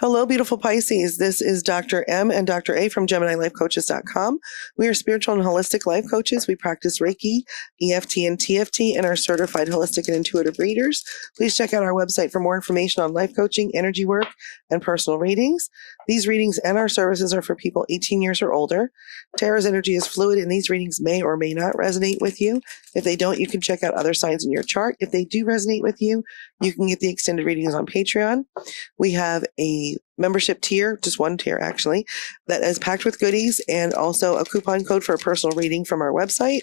Hello, beautiful Pisces. This is Dr. M and Dr. A from GeminiLifeCoaches.com. We are spiritual and holistic life coaches. We practice Reiki, EFT, and TFT, and are certified holistic and intuitive readers. Please check out our website for more information on life coaching, energy work, and personal readings. These readings and our services are for people 18 years or older. Tarot's energy is fluid, and these readings may or may not resonate with you. If they don't, you can check out other signs in your chart. If they do resonate with you, you can get the extended readings on Patreon. We have a membership tier, just one tier actually, that is packed with goodies and also a coupon code for a personal reading from our website.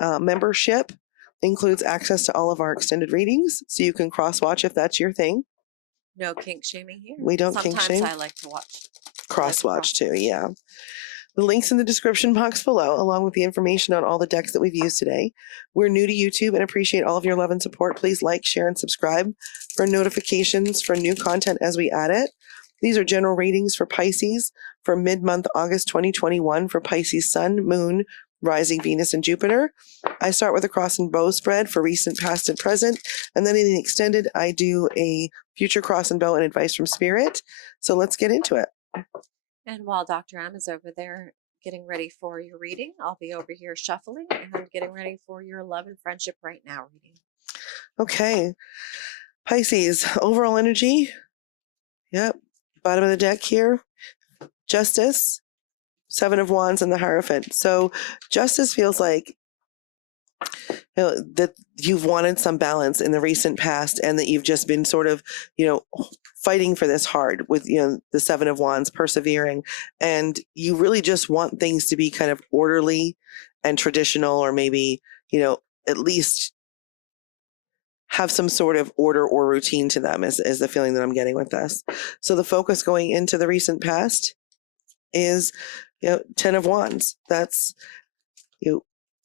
Membership includes access to all of our extended readings, so you can cross-watch if that's your thing. No kink shaming here. We don't kink shame. Sometimes I like to watch. Cross-watch too, yeah. The link's in the description box below, along with the information on all the decks that we've used today. We're new to YouTube and appreciate all of your love and support. Please like, share, and subscribe for notifications for new content as we add it. These are general readings for Pisces for mid-month August 2021 for Pisces Sun, Moon, Rising Venus, and Jupiter. I start with a cross and bow spread for recent, past, and present. And then in the extended, I do a future cross and bow and advice from Spirit. So let's get into it. And while Dr. M is over there getting ready for your reading, I'll be over here shuffling and getting ready for your love and friendship right now reading. Okay. Pisces, overall energy. Yep. Bottom of the deck here. Justice, Seven of Wands, and the Hierophant. So Justice feels like that you've wanted some balance in the recent past, and that you've just been sort of, fighting for this hard with, the Seven of Wands, persevering, and you really just want things to be kind of orderly and traditional, or maybe, at least have some sort of order or routine to them is the feeling that I'm getting with this. So the focus going into the recent past is, Ten of Wands. That's,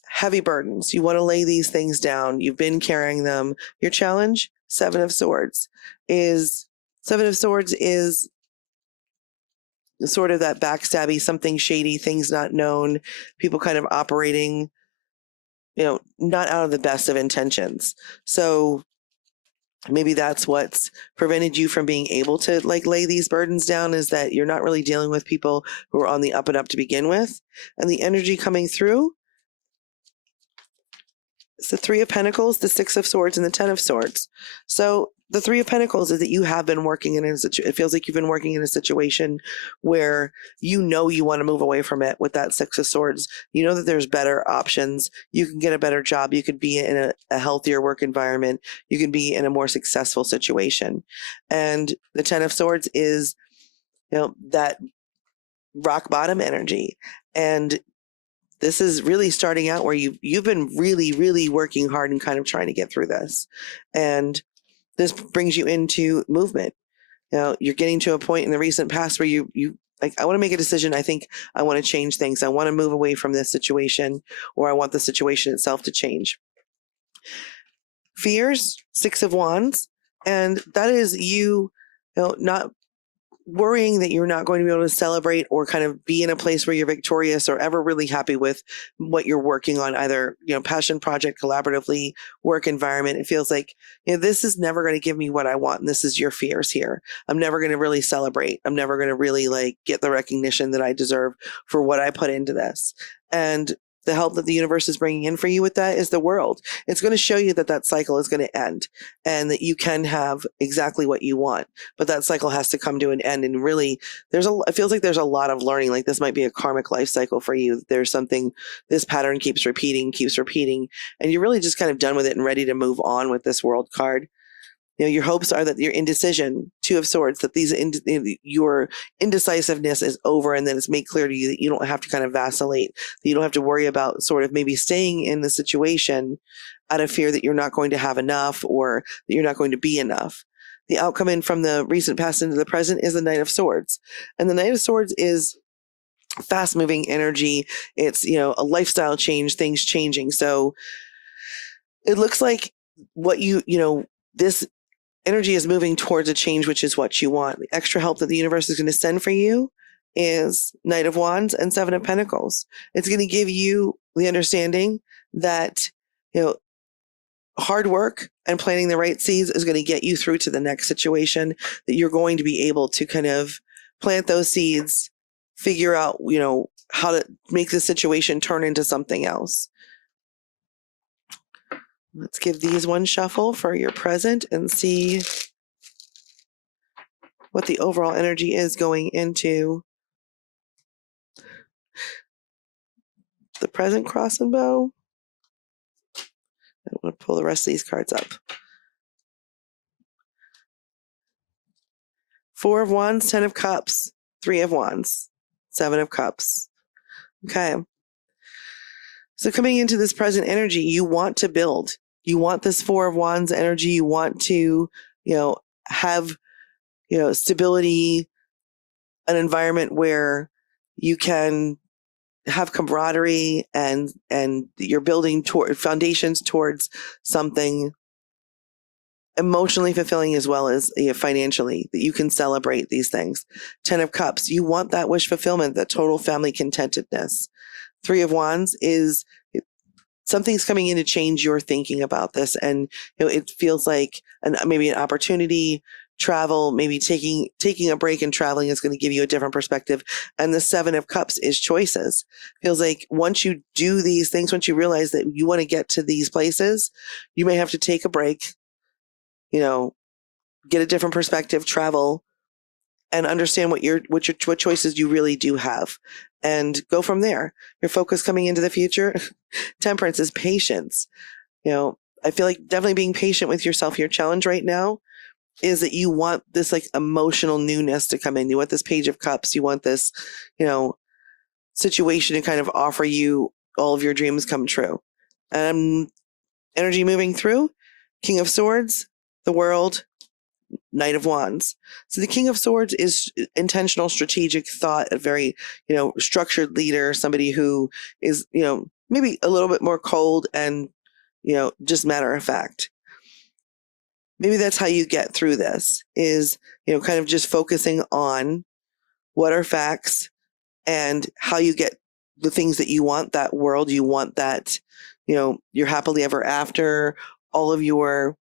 heavy burdens. You want to lay these things down. You've been carrying them. Your challenge, Seven of Swords is sort of that backstabby, something shady, things not known, people kind of operating, not out of the best of intentions. So maybe that's what's prevented you from being able to lay these burdens down, is that you're not really dealing with people who are on the up and up to begin with. And the energy coming through, it's the Three of Pentacles, the Six of Swords, and the Ten of Swords. So the Three of Pentacles is that you have been working it feels like you've been working in a situation where you want to move away from it. With that Six of Swords, you know that there's better options. You can get a better job. You could be in a healthier work environment. You can be in a more successful situation. And the Ten of Swords is, that rock bottom energy. And this is really starting out where you've been really, really working hard and kind of trying to get through this. And this brings you into movement. You're getting to a point in the recent past where you I want to make a decision. I think I want to change things. I want to move away from this situation, or I want the situation itself to change. Fears, Six of Wands. And that is you not worrying that you're not going to be able to celebrate or kind of be in a place where you're victorious or ever really happy with what you're working on, either, passion project, collaboratively, work environment. It feels like, this is never going to give me what I want. And this is your fears here. I'm never going to really celebrate. I'm never going to really get the recognition that I deserve for what I put into this. And the help that the universe is bringing in for you with that is the world. It's going to show you that cycle is going to end, and that you can have exactly what you want, but that cycle has to come to an end. And really, it feels like there's a lot of learning. Like this might be a karmic life cycle for you. There's something, this pattern keeps repeating, and you're really just kind of done with it and ready to move on with this World card. Your hopes are that your indecision, Two of Swords, that your indecisiveness is over, and then it's made clear to you that you don't have to kind of vacillate, that you don't have to worry about sort of maybe staying in the situation out of fear that you're not going to have enough, or that you're not going to be enough. The outcome in from the recent past into the present is the Knight of Swords. And the Knight of Swords is fast-moving energy. It's, a lifestyle change, things changing. So it looks like what this energy is moving towards a change, which is what you want. The extra help that the universe is going to send for you is Knight of Wands and Seven of Pentacles. It's going to give you the understanding that, hard work and planting the right seeds is going to get you through to the next situation, that you're going to be able to kind of plant those seeds, figure out, how to make the situation turn into something else. Let's give these one shuffle for your present and see what the overall energy is going into the present cross and bow. I'm going to pull the rest of these cards up. 4 of Wands, 10 of Cups, 3 of Wands, 7 of Cups. Okay. So coming into this present energy, you want to build. You want this 4 of Wands energy. You want to, have, stability, an environment where you can have camaraderie and you're building toward foundations towards something emotionally fulfilling as well as financially, that you can celebrate these things. 10 of Cups, you want that wish fulfillment, that total family contentedness. 3 of Wands is something's coming in to change your thinking about this, and it feels like maybe an opportunity. Travel, maybe taking a break and traveling is going to give you a different perspective. And the 7 of Cups is choices. Feels like once you do these things, once you realize that you want to get to these places, you may have to take a break, get a different perspective, travel, and understand what choices you really do have, and go from there. Your focus coming into the future, Temperance, is patience. I feel like definitely being patient with yourself. Your challenge right now is that you want this like emotional newness to come in. You want this Page of Cups. You want this, situation to kind of offer you all of your dreams come true. Energy moving through, King of Swords, the World, Knight of Wands. So the King of Swords is intentional, strategic thought, a very, structured leader, somebody who is, maybe a little bit more cold and, just matter of fact. Maybe that's how you get through this, is, kind of just focusing on what are facts and how you get the things that you want, that world, you want that, your happily ever after, all of your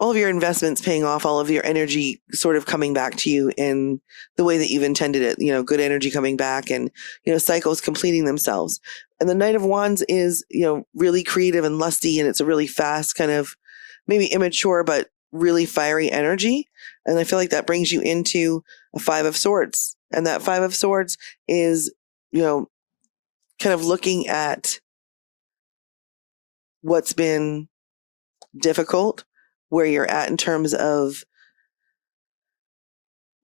investments paying off, all of your energy sort of coming back to you in the way that you've intended it, good energy coming back, and, cycles completing themselves. And the Knight of Wands is, really creative and lusty, and it's a really fast kind of maybe immature, but really fiery energy. And I feel like that brings you into a 5 of Swords. And that 5 of Swords is, kind of looking at what's been difficult, where you're at in terms of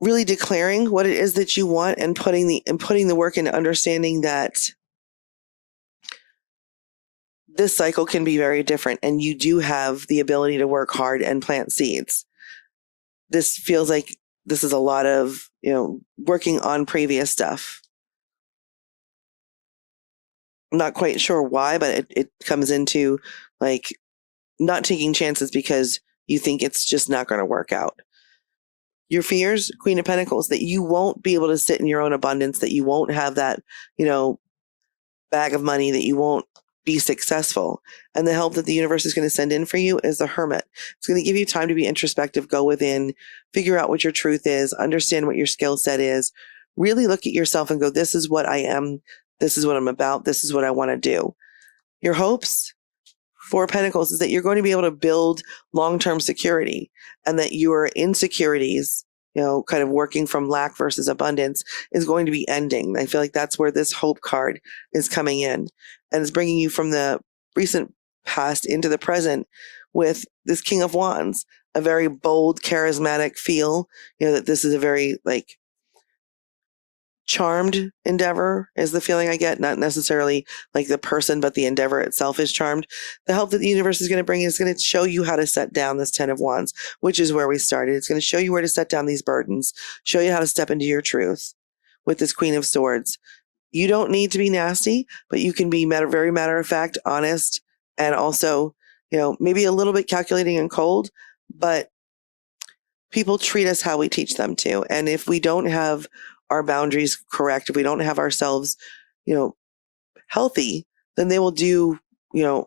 really declaring what it is that you want, and putting the work into understanding that this cycle can be very different, and you do have the ability to work hard and plant seeds. This feels like this is a lot of, working on previous stuff. I'm not quite sure why, but it comes into like not taking chances because you think it's just not going to work out. Your fears, Queen of Pentacles, that you won't be able to sit in your own abundance, that you won't have that, bag of money, that you won't be successful. And the help that the universe is going to send in for you is the Hermit. It's going to give you time to be introspective, go within, figure out what your truth is, understand what your skill set is, really look at yourself and go, this is what I am, this is what I'm about, this is what I want to do. Your hopes, 4 of Pentacles, is that you're going to be able to build long-term security, and that your insecurities, kind of working from lack versus abundance, is going to be ending. I feel like that's where this hope card is coming in, and is bringing you from the recent past into the present with this King of Wands, a very bold, charismatic feel, that this is a very charmed endeavor is the feeling I get, not necessarily like the person, but the endeavor itself is charmed. The help that the universe is going to bring is going to show you how to set down this 10 of Wands, which is where we started. It's going to show you where to set down these burdens, show you how to step into your truth with this Queen of Swords. You don't need to be nasty, but you can be very matter of fact, honest, and also, maybe a little bit calculating and cold, but people treat us how we teach them to. And if we don't have our boundaries correct, if we don't have ourselves, healthy, then they will do,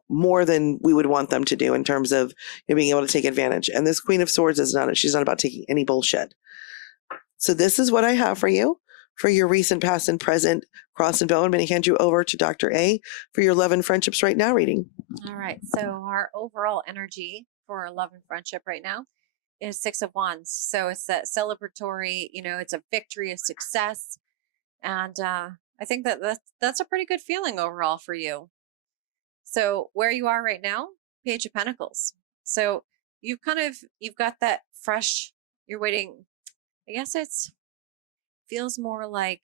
more than we would want them to do in terms of being able to take advantage. And this Queen of Swords she's not about taking any bullshit. So this is what I have for you for your recent, past, and present cross and bow. I'm going to hand you over to Dr. A for your love and friendships right now reading. All right. So our overall energy for love and friendship right now is Six of Wands. So it's that celebratory, it's a victory, a success. And I think that's a pretty good feeling overall for you. So where you are right now, Page of Pentacles. So you've got that fresh, you're waiting. I guess feels more like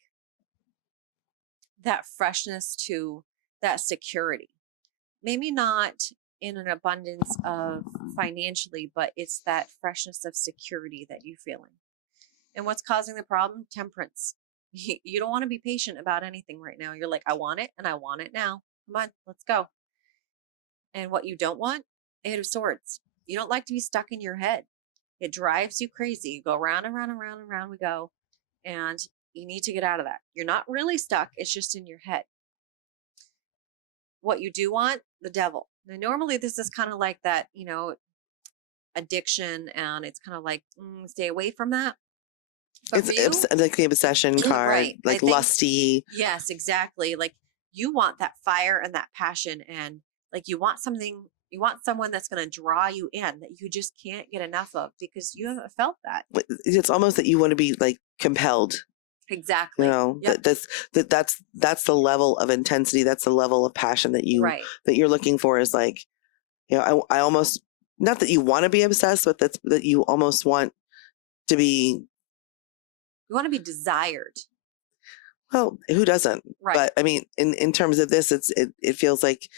that freshness to that security. Maybe not in an abundance of financially, but it's that freshness of security that you're feeling. And what's causing the problem? Temperance. You don't want to be patient about anything right now. You're like, I want it and I want it now. Come on, let's go. And what you don't want, Eight of Swords. You don't like to be stuck in your head. It drives you crazy. You go round and round and round and round we go. And you need to get out of that. You're not really stuck. It's just in your head. What you do want, the Devil. Now, normally this is kind of like that, addiction. And it's kind of like, stay away from that. But It's like the obsession card, right. like lusty. Yes, exactly. Like you want that fire and that passion, and like you want someone that's going to draw you in that you just can't get enough of because you haven't felt that. It's almost that you want to be like compelled. Exactly. Yep. That's the level of intensity. That's the level of passion that you're looking for is like, I almost, not that you want to be obsessed, but that you almost want to be. You want to be desired. Well, who doesn't? Right. But I mean, in terms of this, it feels like,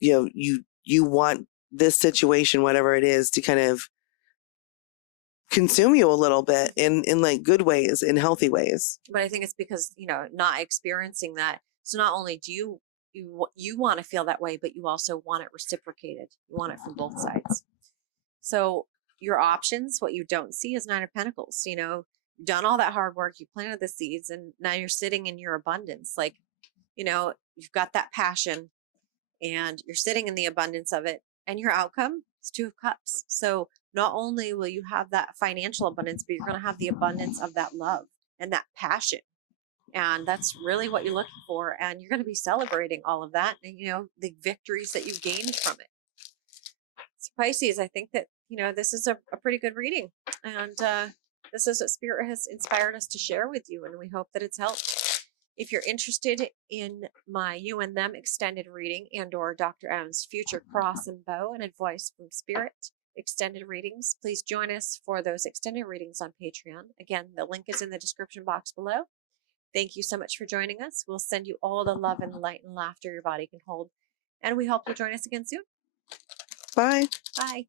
you want this situation, whatever it is, to kind of consume you a little bit in like good ways, in healthy ways. But I think it's because, not experiencing that. So not only do you want to feel that way, but you also want it reciprocated. You want it from both sides. So your options, what you don't see is Nine of Pentacles. You've done all that hard work, you planted the seeds, and now you're sitting in your abundance. Like, you've got that passion and you're sitting in the abundance of it, and your outcome is Two of Cups. So not only will you have that financial abundance, but you're going to have the abundance of that love and that passion. And that's really what you're looking for. And you're going to be celebrating all of that and, the victories that you've gained from it. So Pisces, I think that, this is a pretty good reading. And this is what Spirit has inspired us to share with you. And we hope that it's helped. If you're interested in my You and Them extended reading and or Dr. M's future cross and bow and advice from Spirit extended readings, please join us for those extended readings on Patreon. Again, the link is in the description box below. Thank you so much for joining us. We'll send you all the love and light and laughter your body can hold. And we hope you'll join us again soon. Bye. Bye.